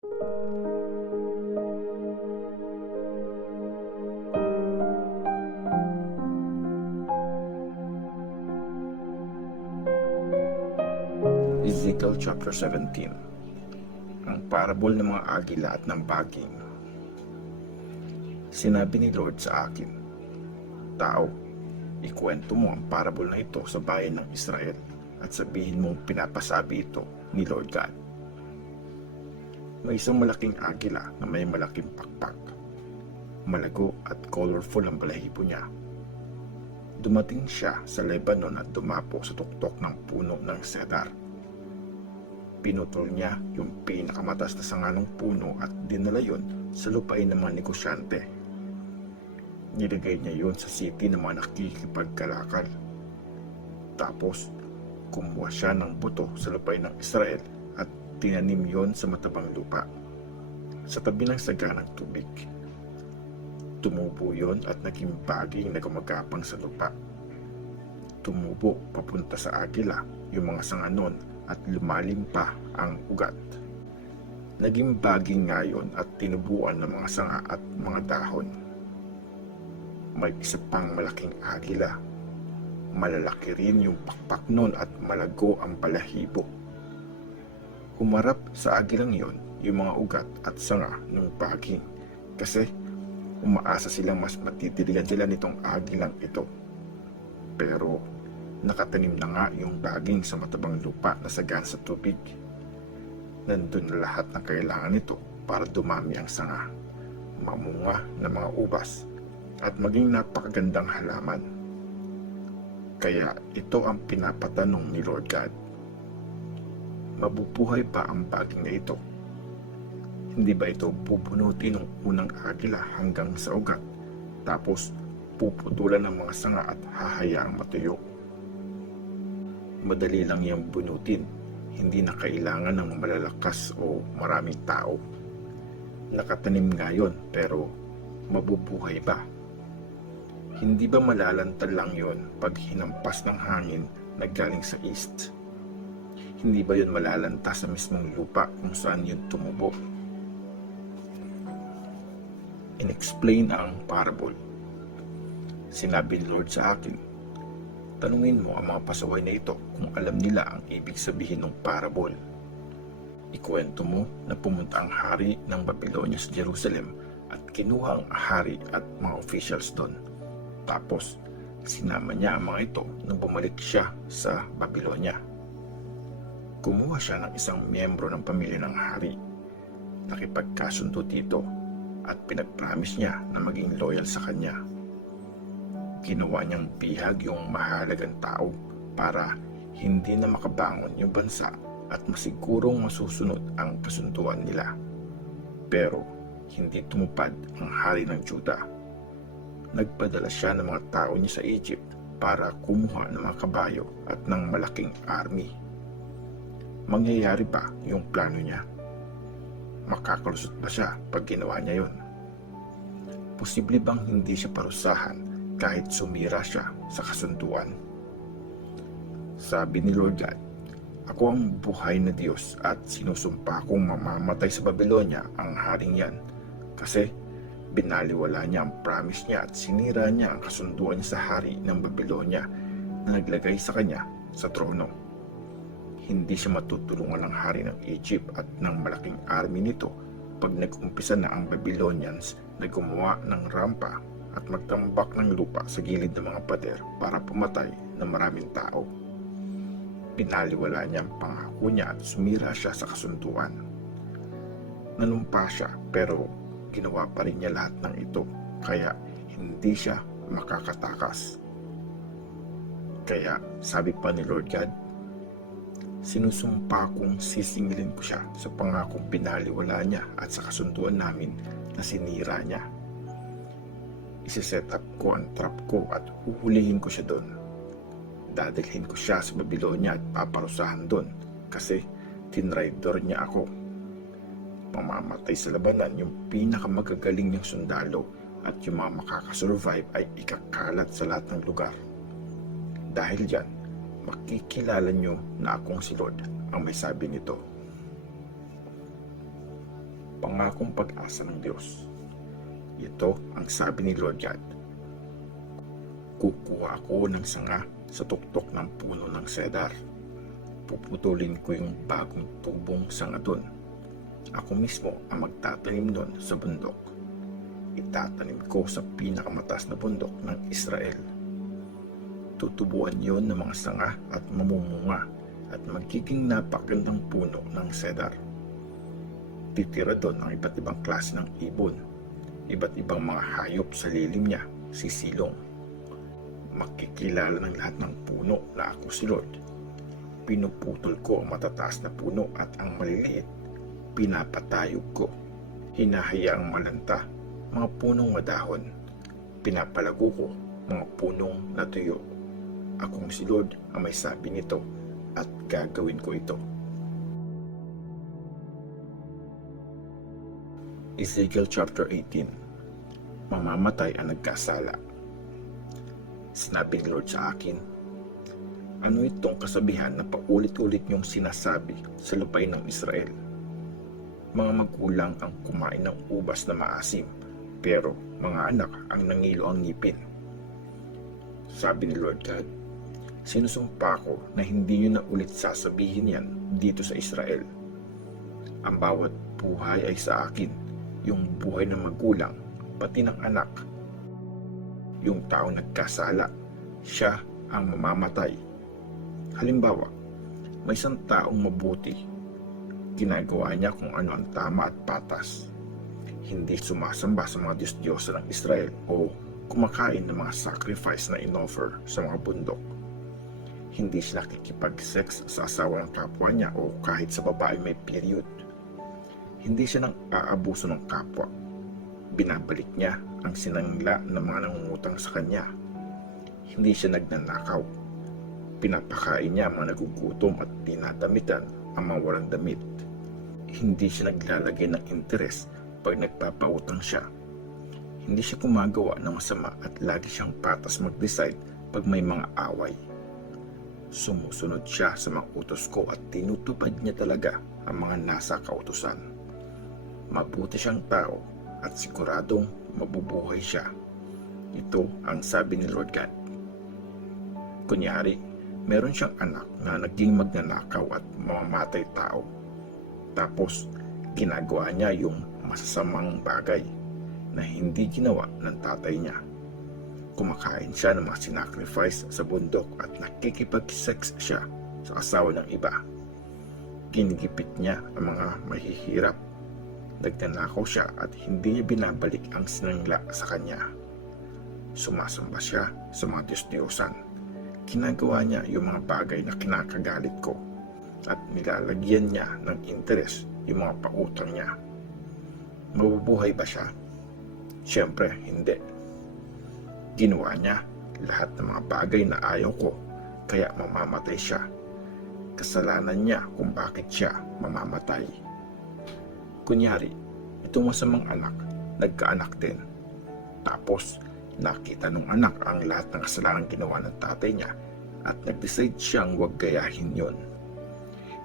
Ezekiel chapter 17. Ang parable ng mga agila at ng baging. Sinabi ni Lord sa akin, "Tao, ikwento mo ang parable na ito sa bayan ng Israel at sabihin mong pinapasabi ito ni Lord God. May isang malaking agila na may malaking pakpak. Malago at colorful ang balahibo niya. Dumating siya sa Lebanon at dumapo sa tuktok ng puno ng cedar. Pinutol niya yung pinakamataas na sanga ng puno at dinala yon sa lupain ng mga negosyante. Nilagay niya yon sa city ng mga nakikipagkalakal. Tapos, kumuha siya ng buto sa lupain ng Israel at tinanim yon sa matabang lupa, sa tabi ng saganang tubig. Tumubo yon at naging baging na gumagapang sa lupa. Tumubo papunta sa agila yung mga sanga nun at lumalim pa ang ugat. Naging baging ngayon at tinubuan ng mga sanga at mga dahon. May isa pang malaking agila. Malalaki rin yung pakpak nun at malago ang balahibo. Humarap sa agilang yon yung mga ugat at sanga ng baging kasi umaasa silang mas matitiligan sila nitong agilang ito. Pero nakatanim na nga yung baging sa matabang lupa na sagan sa tubig. Nandun na lahat ng kailangan nito para dumami ang sanga, mamunga ng mga ubas, at maging napakagandang halaman. Kaya ito ang pinapatanong ni Lord God. Mabubuhay ba ang baging na ito? Hindi ba ito bubunutin ng unang agila hanggang sa ugat, tapos puputulan ng mga sanga at hahayaang matuyo? Madali lang yung bunutin, hindi na kailangan ng malalakas o maraming tao. Nakatanim nga yun, pero mabubuhay ba? Hindi ba malalantad lang yun pag hinampas ng hangin na galing sa east? Hindi ba yun malalanta sa mismong lupa kung saan yun tumubo? In-explain ang parable. Sinabi ni Lord sa akin, tanungin mo ang mga pasaway na ito kung alam nila ang ibig sabihin ng parable. Ikwento mo na pumunta ang hari ng Babylonia sa Jerusalem at kinuha ang hari at mga officials doon. Tapos, sinama niya ang mga ito nang bumalik siya sa Babylonia. Kumuha siya ng isang miyembro ng pamilya ng hari. Nakipagkasundo dito at pinag-promise niya na maging loyal sa kanya. Ginawa niyang bihag yung mahalagang tao para hindi na makabangon yung bansa at masigurong masusunod ang kasunduan nila. Pero hindi tumupad ang hari ng Juda. Nagpadala siya ng mga tao niya sa Egypt para kumuha ng mga kabayo at ng malaking army. Mangyayari ba yung plano niya? Makakalusot ba siya pag ginawa niya yun? Posible bang hindi siya parusahan kahit sumira siya sa kasunduan? Sabi ni Lord God, ako ang buhay na Diyos at sinusumpa kong mamamatay sa Babylonia ang haring yan kasi binaliwala niya ang promise niya at sinira niya ang kasunduan niya sa hari ng Babylonia na naglagay sa kanya sa trono. Hindi siya matutulungan ng hari ng Egypt at ng malaking army nito pag nag-umpisa na ang Babylonians na gumawa ng rampa at magtambak ng lupa sa gilid ng mga pader para pumatay ng maraming tao. Pinaliwala niya ang pangako niya at sumira siya sa kasunduan. Nanumpa siya pero ginawa pa rin niya lahat ng ito kaya hindi siya makakatakas. Kaya sabi pa ni Lord God, sinusumpa kong sisingilin ko siya sa pangakong pinaliwala niya at sa kasunduan namin na sinira niya. Isiset up ko ang trap ko at huhulihin ko siya doon. Dadalhin ko siya sa Babylonia at paparusahan doon kasi tinraidor niya ako. Mamamatay sa labanan yung pinakamagagaling niyang sundalo at yung mga makakasurvive ay ikakalat sa lahat ng lugar. Dahil dyan, makikilala nyo na akong si Lord ang may sabi nito. pangakong pag-asa ng Diyos. Ito ang sabi ni Lord God. Kukuha ako ng sanga sa tuktok ng puno ng cedar. Puputulin ko yung bagong tubong sanga doon. Ako mismo ang magtatanim doon sa bundok. Itatanim ko sa pinakamataas na bundok ng Israel. Tutubuan yon ng mga sanga at mamumunga at magiging napakagandang puno ng cedar. Titira doon ang iba't ibang klase ng ibon, iba't ibang mga hayop sa lilim niya, sisilong. Makikilala ng lahat ng puno na ako si Lord. Pinuputol ko ang matataas na puno at ang maliliit, pinapatayog ko. Hinahayaang malanta, mga punong madahon. Pinapalago ko, mga punong natuyo. Akong si Lord ang may sabi nito at gagawin ko ito. Ezekiel chapter 18. Mamamatay ang nagkasala. Sinabi ni Lord sa akin, ano itong kasabihan na paulit-ulit niyong sinasabi sa lupain ng Israel? Mga magulang ang kumain ng ubas na maasim, pero mga anak ang nangilo ang ngipin. Sabi ni Lord God, sinusumpa ko na hindi niyo na ulit sasabihin yan dito sa Israel. Ang bawat buhay ay sa akin, yung buhay ng magulang, pati ng anak. Yung taong nagkasala, siya ang mamamatay. Halimbawa, may isang taong mabuti. Ginagawa niya kung ano ang tama at patas. Hindi sumasamba sa mga Diyos-Diyosa ng Israel o kumakain ng mga sacrifice na inoffer sa mga bundok. Hindi siya nakikipag-sex sa asawa ng kapwa niya o kahit sa babae may period. Hindi siya nang aabuso ng kapwa. Binabalik niya ang sinangla ng mga nangungutang sa kanya. Hindi siya nagnanakaw. Pinapakain niya ang mga nagugutom at tinadamitan ang mga walang damit. Hindi siya naglalagay ng interes pag nagpapautang siya. Hindi siya gumagawa ng masama at lagi siyang patas mag-decide pag may mga away. Sumusunod siya sa mga utos ko at tinutupad niya talaga ang mga nasa kautusan. Mabuti siyang tao at siguradong mabubuhay siya. Ito ang sabi ni Lord God. Kunyari, meron siyang anak na naging magnanakaw at mamamatay tao. Tapos, ginagawa niya yung masasamang bagay na hindi ginawa ng tatay niya. Kumakain siya ng mga sinacrifice sa bundok at nakikipag-sex siya sa asawa ng iba. Ginigipit niya ang mga mahihirap. Nagnanakaw siya at hindi niya binabalik ang sinangla sa kanya. Sumasamba siya sa mga Diyos-Diyosan. Ginagawa niya yung mga bagay na kinakagalit ko at nilalagyan niya ng interes yung mga pautang niya. Mabubuhay ba siya? Siyempre, hindi. Ginawa niya lahat ng mga bagay na ayaw ko, kaya mamamatay siya. Kasalanan niya kung bakit siya mamamatay. Kunyari, itong masamang anak, nagkaanak din. Tapos, nakita ng anak ang lahat ng kasalanan ginawa ng tatay niya at nag-decide siyang huwag gayahin yon.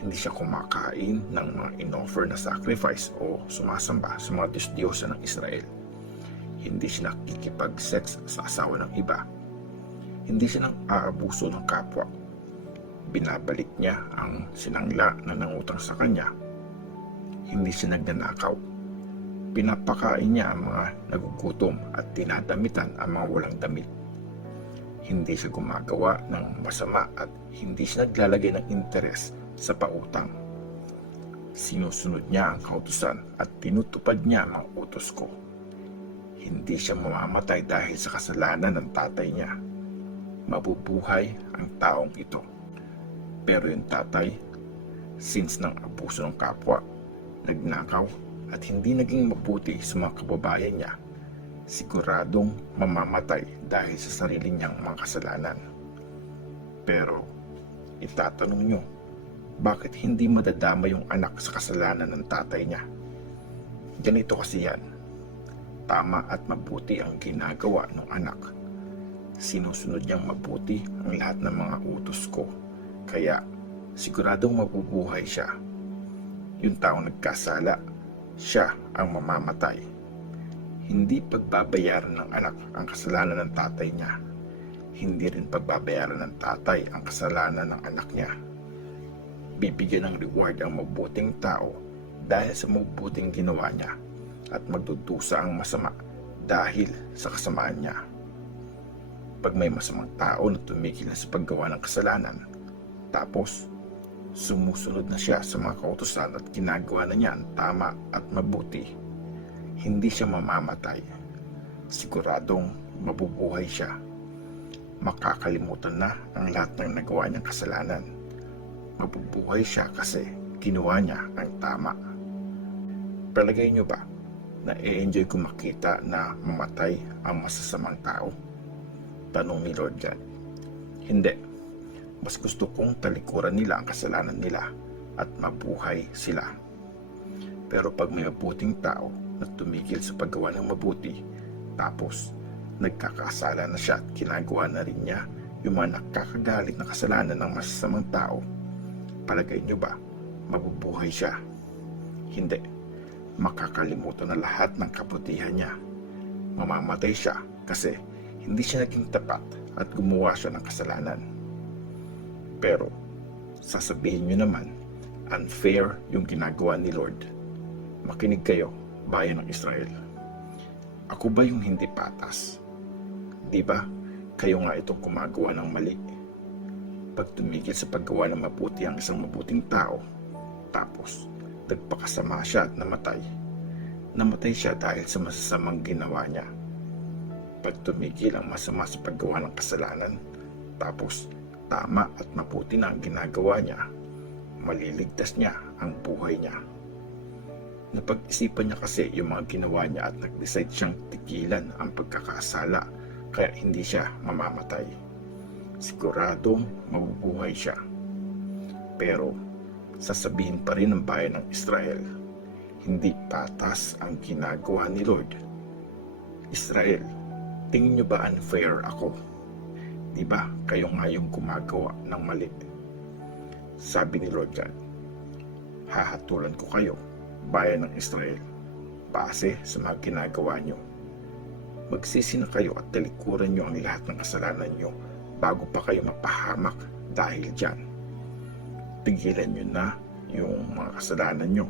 Hindi siya kumakain ng mga inoffer na sacrifice o sumasamba sa mga Diyos-Diyosa ng Israel. Hindi siya nakikipag-sex sa asawa ng iba. Hindi siya nang aabuso ng kapwa. Binabalik niya ang sinangla na nangutang sa kanya. Hindi siya nagnanakaw. Pinapakain niya ang mga nagugutom at tinadamitan ang mga walang damit. Hindi siya gumagawa ng masama at hindi siya naglalagay ng interes sa pautang. Sinusunod niya ang kautusan at tinutupad niya ang mga utos ko. Hindi siya mamamatay dahil sa kasalanan ng tatay niya. Mabubuhay ang taong ito. Pero yung tatay, since nang abuso ng kapwa, nagnakaw at hindi naging mabuti sa mga kababayan niya, siguradong mamamatay dahil sa sarili niyang mga kasalanan. Pero itatanong niyo, bakit hindi madadama yung anak sa kasalanan ng tatay niya? Ganito kasi yan. Tama at mabuti ang ginagawa ng anak. Sinusunod niyang mabuti ang lahat ng mga utos ko. Kaya siguradong mabubuhay siya. Yung taong nagkasala, siya ang mamamatay. Hindi pagbabayaran ng anak ang kasalanan ng tatay niya. Hindi rin pagbabayaran ng tatay ang kasalanan ng anak niya. Bibigyan ng reward ang mabuting tao dahil sa mabuting ginawa niya at magdudusa ang masama dahil sa kasamaan niya. Pag may masamang tao na tumigil na sa paggawa ng kasalanan, tapos sumusunod na siya sa mga kautusan at ginagawa na niya ang tama at mabuti, hindi siya mamamatay. Siguradong mabubuhay siya. Makakalimutan na ang lahat ng nagawa niyang kasalanan. Mabubuhay siya kasi ginawa niya ang tama. Palagay niyo ba na i-enjoy ko makita na mamatay ang masasamang tao? Tanong ni Lord God. Hindi. Mas gusto kong talikuran nila ang kasalanan nila at mabuhay sila. Pero pag may mabuting tao na tumigil sa paggawa ng mabuti, tapos nagkakasala na siya at ginagawa na rin niya yung mga nakakagalit na kasalanan ng masasamang tao, palagay niyo ba mabubuhay siya? Hindi. Makakalimutan na lahat ng kabutihan niya. Mamamatay siya kasi hindi siya naging tapat at gumawa siya ng kasalanan. Pero sasabihin niyo naman, unfair yung ginagawa ni Lord. Makinig kayo, bayan ng Israel. Ako ba yung hindi patas? Di ba? Kayo nga itong gumagawa ng mali. Pag tumigil sa paggawa ng mabuti ang isang mabuting tao, tapos nagpakasama siya at namatay. Namatay siya dahil sa masasamang ginawa niya. Pag tumigil ang masama sa paggawa ng kasalanan, tapos tama at mabuti na ang ginagawa niya, maliligtas niya ang buhay niya. Napag-isipan niya kasi yung mga ginawa niya at nag-decide siyang tigilan ang pagkakasala, kaya hindi siya mamamatay. Siguradong mabubuhay siya. Pero sasabihin pa rin ng bayan ng Israel, hindi patas ang ginagawa ni Lord. Israel, tingin niyo ba unfair ako? Di ba kayo nga yung gumagawa ng mali? Sabi ni Lord God, hahatulan ko kayo, bayan ng Israel, base sa mga ginagawa niyo. Magsisi na kayo at talikuran niyo ang lahat ng kasalanan niyo bago pa kayo mapahamak dahil dyan. Tigilan niyo na yung mga kasalanan niyo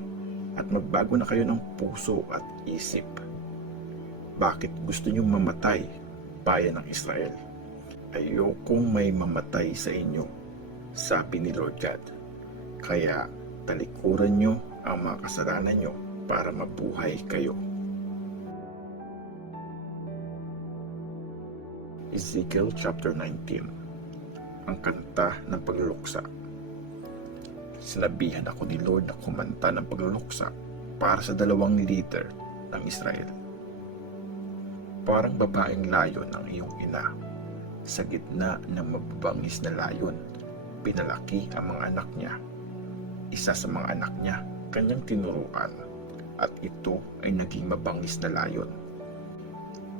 at magbago na kayo ng puso at isip. Bakit gusto niyo mamatay, bayan ng Israel? Ayokong may mamatay sa inyo, sabi ni Lord God. Kaya talikuran niyo ang mga kasalanan niyo para mabuhay kayo. Ezekiel chapter 19. Ang kanta ng pagluluksa. Sinabihan ako ni Lord na kumanta ng pagluluksa para sa 2 leader ng Israel. Parang babaeng layon ang iyong ina. Sa gitna ng mababangis na layon, pinalaki ang mga anak niya. Isa sa mga anak niya, kanyang tinuruan, at ito ay naging mabangis na layon.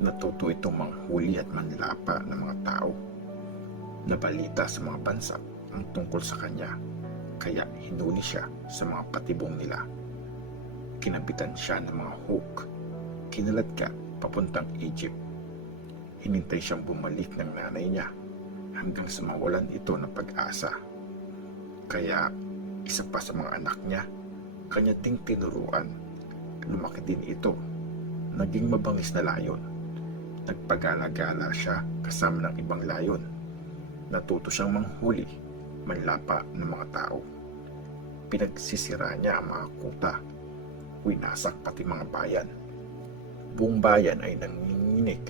Natuto itong manghuli at manlapa ng mga tao. Nabalita sa mga bansa ang tungkol sa kanya, kaya hinuli siya sa mga patibong nila. Kinabitan siya ng mga hook, kinaladka papuntang Egypt. Hinintay siyang bumalik ng nanay niya hanggang sa mawalan ito ng pag-asa. Kaya isa pa sa mga anak niya, kanya ding tinuruan. Lumaki din ito, naging mabangis na layon. Nagpagala-gala siya kasama ng ibang layon. Natuto siyang manghuli, manlapa ng mga tao. Pinagsisira niya ang mga kuta. Winasak pati mga bayan. Buong bayan ay nanginginig.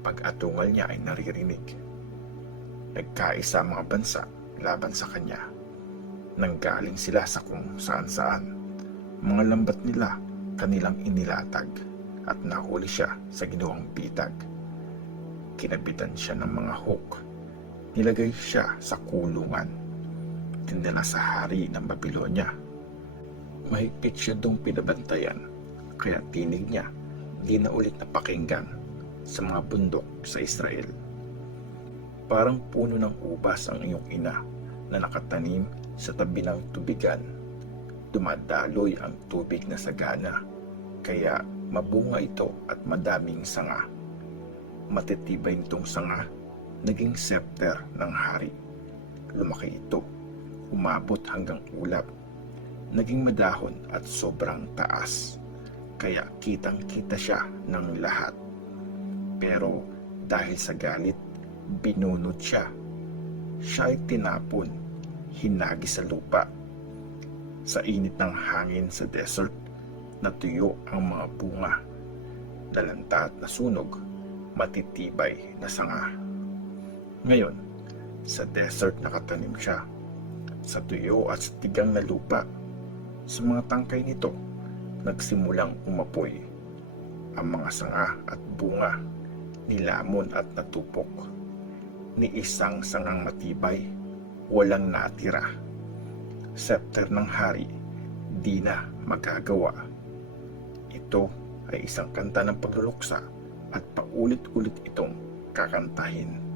Pag-atungal niya ay naririnig. Nagkaisa ang mga bansa laban sa kanya. Nanggaling sila sa kung saan-saan. Mga lambat nila kanilang inilatag at nahuli siya sa ginawang bitag. Kinabitan siya ng mga hook. Nilagay siya sa kulungan. Dinala sa hari ng Babylonia. Mahigpit siya dong pinabantayan, kaya tinig niya di na ulit napakinggan sa mga bundok sa Israel. Parang puno ng ubas ang iyong ina na nakatanim sa tabi ng tubigan. Dumadaloy ang tubig na sagana kaya mabunga ito at madaming sanga. Matitibay nitong sanga, naging scepter ng hari. Lumaki ito, umabot hanggang ulap. Naging madahon at sobrang taas, kaya kitang-kita siya ng lahat. Pero dahil sa galit, binunot siya. Siya ay tinapon, hinagi sa lupa. Sa init ng hangin sa desert, natuyo ang mga bunga. Nalanta at nasunog, matitibay na sanga. Ngayon, sa desert nakatanim siya, sa tuyo at sa tigang na lupa. Sa mga tangkay nito, nagsimulang umapoy. Ang mga sanga at bunga, nilamon at natupok. Ni isang sangang matibay, walang natira. Scepter ng hari, di na magagawa. Ito ay isang kanta ng pagluluksa at paulit-ulit itong kakantahin.